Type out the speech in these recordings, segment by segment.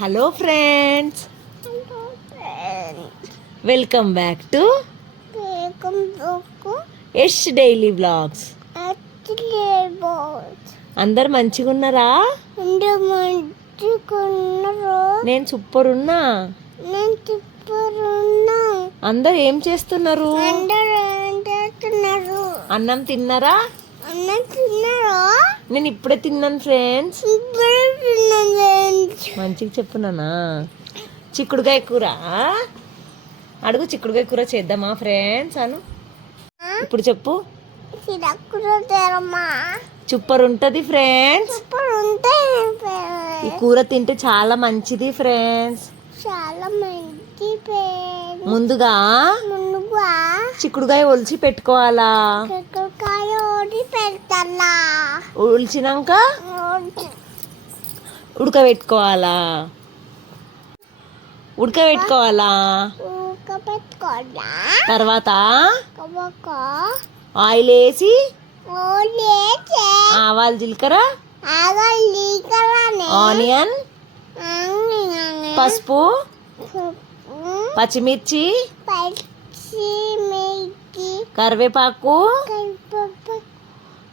Hello friends, welcome back to Yash daily vlogs. అందరు మంచిగా ఉన్నారా? నేను సూపర్ ఉన్నా. అందరు ఏం చేస్తున్నారు? అన్నం తిన్నారా? నేను ఇప్పుడే తిన్నాను ఫ్రెండ్స్. మంచిగా చెప్పున్నానా? చిక్కుడుకాయ కూర అడుగు. చిక్కుడుకాయ కూర చేద్దామా ఫ్రెండ్స్ అను. ఇప్పుడు చెప్పు. సూపర్ ఉంటది ఫ్రెండ్స్. ఈ కూర తింటే చాలా మంచిది ఫ్రెండ్స్. ముందుగా చిక్కుడుకాయ ఒలిచి పెట్టుకోవాలా. ఒలిచినాక ఉడకబెట్టుకోవాలా. తర్వాత ఆయిల్ వేసి ఆవాలు, జీలకర్ర, ఆనియన్, పసుపు, పచ్చిమిర్చి, కరివేపాకు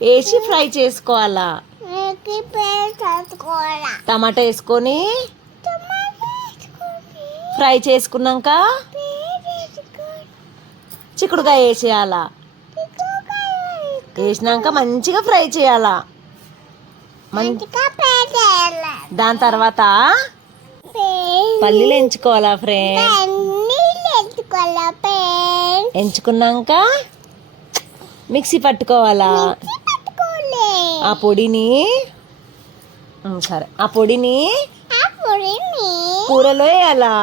వేసి ఫ్రై చేసుకోవాలా. టమాటా వేసుకొని ఫ్రై చేసుకున్నాక చిక్కుడుకాయ వేసేయాలా. వేసినాక మంచిగా ఫ్రై చేయాలా. దాని తర్వాత పల్లీలు ఎంచుకోవాలా ఫ్రెండ్స్. ఎంచుకున్నాక మిక్సీ పట్టుకోవాలా. ఆ పొడిని కూరలో వేయాలా.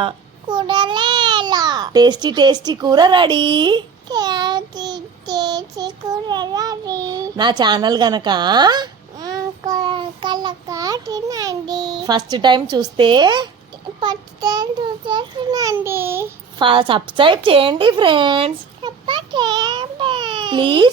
టేస్టీ కూర రెడీ. నా ఛానల్ గనక ఫస్ట్ టైం చూస్తే సబ్స్క్రైబ్ చేయండి ఫ్రెండ్స్ ప్లీజ్.